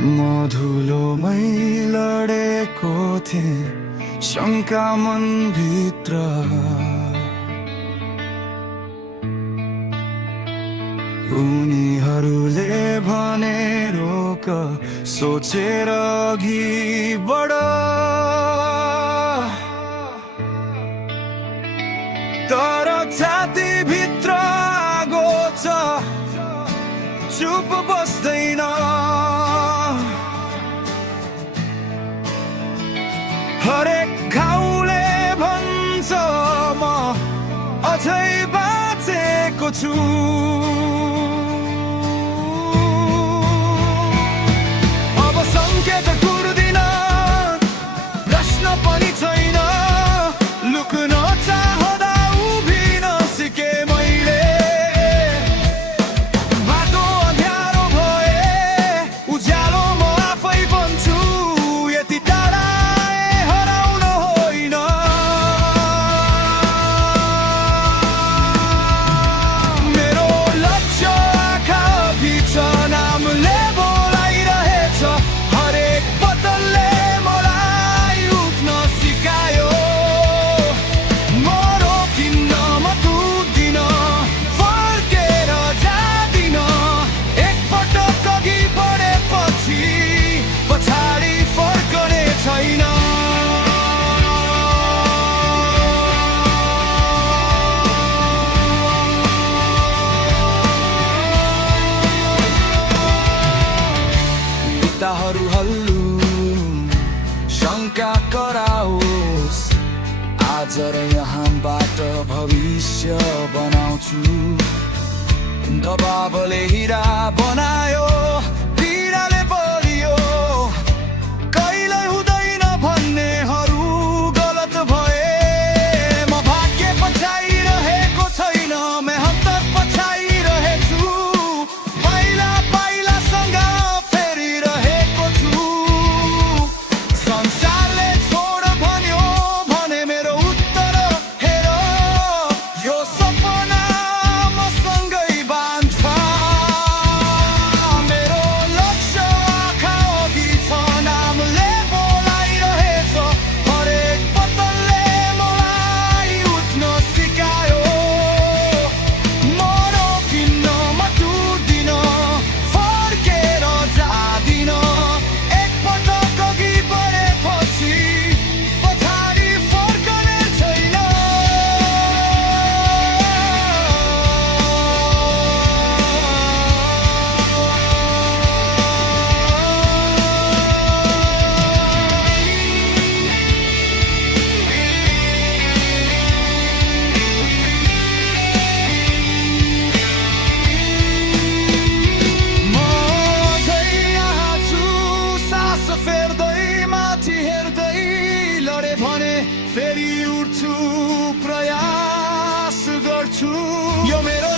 मधुलोमै लडेको थिएँ शङ्का मनभित्र। उनीहरूले भने रोक, सोचेर अघि बढ। तर छातीभित्र आगो छ, चुप बस्दैन। हरेक घाउले भन्छ म अझै बाँचेको छु। अब सङ्केत कुर्दिन, प्रश्न पनि छैन। लुक्न चाहँदा उभिन सिके मैले। बाटो अँध्यारो भए उज्यालो म आफै बन्छु। यति टाढा हराउन होइन। मेरो लक्ष्य आँखा अघि छ, नामले बोलाइरहेछ। हरेक पतलले मलाई उठ्न सिकायो। म रोकिन्न, म तुर्दिन, फर्केर जाँदिन। एकपटक अघि बढेपछि पछाडि फर्कने छैन। भित्ताहरू हल्लु, शङ्का कराओस्। आज र यहाँबाट भविष्य बनाउँछु। दबावले हिरा बनायो, पीडाले बलियो। कहिल्यै हुँदैन भन्नेहरू गलत भए। म भाग्य पछाइरहेको छैन, मेहनत पछाइरहेछु। पाइला पाइलासँग फेरिरहेको छु। संसारले छोड भन्यो भने मेरो उत्तर हेर। यो सपना मसँगै बाँध्छ। मेरो लक्ष्य आँखा अघि छ, नामले बोलाइरहेछ। हरेक पतलले मलाई उठ्न सिकायो। म रोकिन्न, म तुर्दिन, फर्केर जाँदिन। एकपटक अघि बढेपछि पछाडि फर्कने छैन। म अझै यहाँ छु, सास फेर्दै माथि हेर्दै। लडे भने फेरि उठ्छु, प्रयास गर्छु। यो मेरो